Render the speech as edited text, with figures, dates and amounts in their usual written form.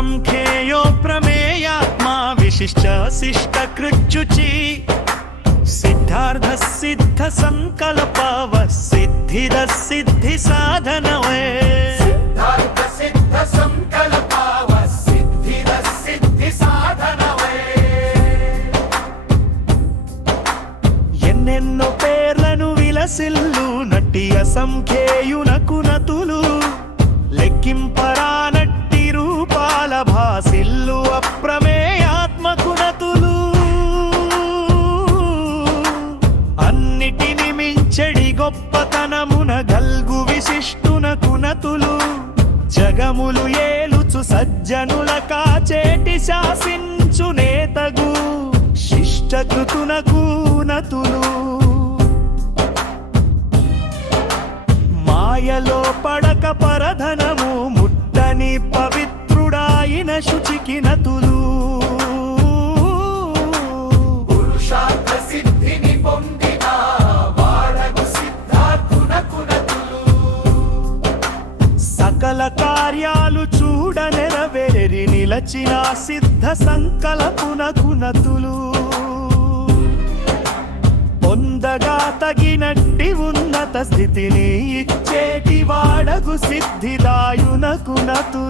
असंख्येयो प्रमेयात्मा विशिष्ट शिष्ट कृच्युचि सिद्धार्थ सिद्ध संकल्पव सिद्धिद सिद्धि साधनवे सिद्धार्थ सिद्ध संकल्पव सिद्धिद सिद्धि साधनवे ఎన్నెన్నో పేర్లను విలసిల్లు నటి అసంఖ్యేయునకు నతులు లెక్కింపరానట్టి రూపాల భాసిల్లు అప్రమేయాత్మకు నతులు అన్నిటిని మించెడి గొప్పతనమున గల్గు విశిష్టునకు నతులు జగములు ఏలుచు సజ్జనుల కాచేటి శాసించు నేతగు శిష్టకృతునకు నతులు మాయలో పడక పరధనము ముట్టని పవిత్రుడాయిన శుచికి నతులు పురుషార్థ సిద్ధిని పొందిన వాడగు సిద్ధార్థునకు నతులు సకల కార్యాలు చూడ నెరవేరి నిలచిన సిద్ధ సంకల్పునకు నతులు పొందగా తగినట్టి ఉన్నత స్థితిని ఇచ్చేటి వాడగు సిద్ధిదాయునకు నతులు